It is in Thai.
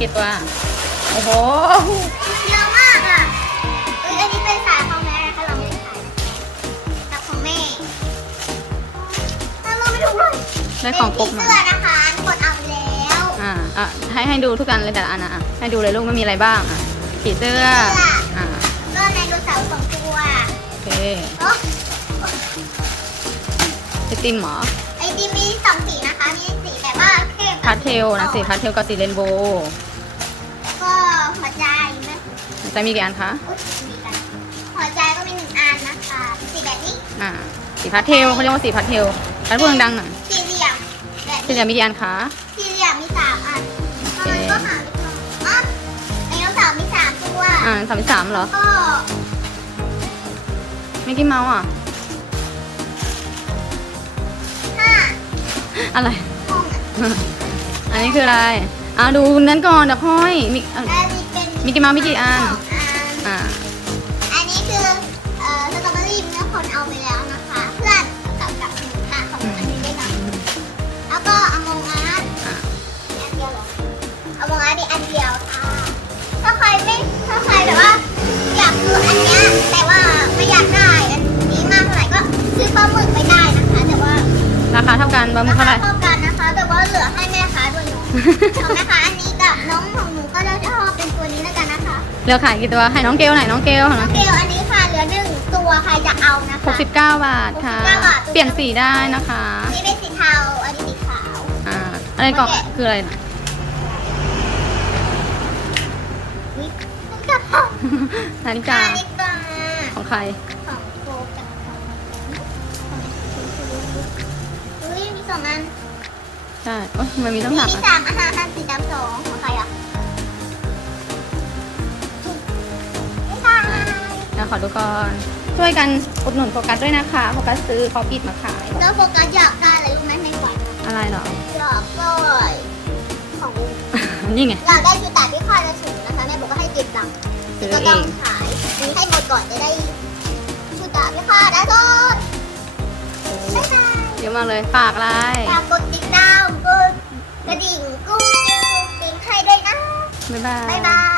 กี่ตัว โอ้โห เยอะมากอะเอ้ยอันนี้เป็นสายของแม่นะคะเราไม่ได้ขายกับของแม่ถ้าเราไม่ถูกเลยได้ของครบเป็นมาผีเสื้อนะคะกดเอาไปแล้วอ่าอะให้ให้ดูทุกอันเลยแต่ละอันนะอะให้ดูเลยลูกมันมีอะไรบ้างอะผีเสื้อ อ่าก็ไดโนเสาร์สองตัวโอเคโอ้ไอติมเหรอไอดีมีสองสีนะคะ มี พาสเทลนะสีพาสเทลกับสีเรนโบว์ก็หัวใจนะจะมีกี่อันคะอุ๊ยมีกันหัวใจก็มีหนึ่งอันนะคะสีแบบนี้อ่าสีพาสเทลเขาเรียกว่าสีพาสเทลพาสพูดดังๆหน่อยสี่เหลี่ยมแบบสีเหลืองมีกี่อันคะสี่เหลี่ยมมีสามอันมันก็หาไม่เจออ๋อไดโนเสาร์มีสามตัวอ่าสามสามเหรอก็มิกกี้เมาส์อะห้าอะไรห้ องอะอันนี้คืออะไรอ่าดูนั้นก่อนเดี๋ยวค่อยมิกอะอันนี้เป็นมิกกี้เมาส์มีกี่อัน สองอันอ่า อันนี้คือ เอ่อสตรอเบอรี่เนื้อคนเอาไปแล้วนะคะ เพื่อนกับกับหนูค่ะของอันนี้ด้วยนะแล้วก็อมงอาร์ตอ่าอันเดียวเหรออมงอาร์ตอันเดียวค่ะถ้าใครไม่ถ้าใครแบบว่า อยากซื้ออันเนี้ยแต่ว่าไม่อยากได้อันนี้มากเท่าไหร่ก็ซื้อปลาหมึกไปได้นะคะ แต่ว่าราคาเท่ากันบะหมึรากเท่าไหคาร่เท่ากันนะคะ แต่ว่าเหลือให้แม่ค้าด้วยเนาะของแม่ค้าอันนี้กับน้องของหนูก็จะชอบเป็นตัวนี้แล้วกันนะคะเหลือขายกี่ตัวให้น้องเกลหน่อยน้องเกลของน้น้อองงเกลอันนี้ค่ะเหลือหนึ่งตัวใครจะเอานะคะ 69 บาทค่ะ 69บาท เปลี่ยนสีได้นะคะอันนี้เป็นสีเทาอันนี้สีขาว อ่าอะไรก่อนคืออะไรนะวินาฬิกานาฬิกานาฬิกาของใคร ใช่โอ้ยมันมีต้องมีสามมีอันสามอาหารห้าสีดำสองของใครอะไม่ใช่นะขอดูก่อนช่วยกันอุดหนุนโฟกัสด้วยนะคะโฟกัสซื้อพอปิดมาขาย แล้วโฟกัสอยากได้อะไรรู้ไหมในฝันอะไรเหรอ อยากได้ของนี่ไงอยากได้ชุดตาที่ค่ายละสูงนะคะแม่บอกว่าให้เก็บตังค์ซื้อก็เอต้องงขายมีให้หมดก่อนจะได้ชุดตาที่ค่ายได้ก่อนบ๊ายบายเยอะมากเลยฝากอะไร ฝากกดติดตามกด กระดิ่งกุ้งกิ้งกุ้งกิ้งให้ด้วยนะ บ๊ายบาย บ๊ายบาย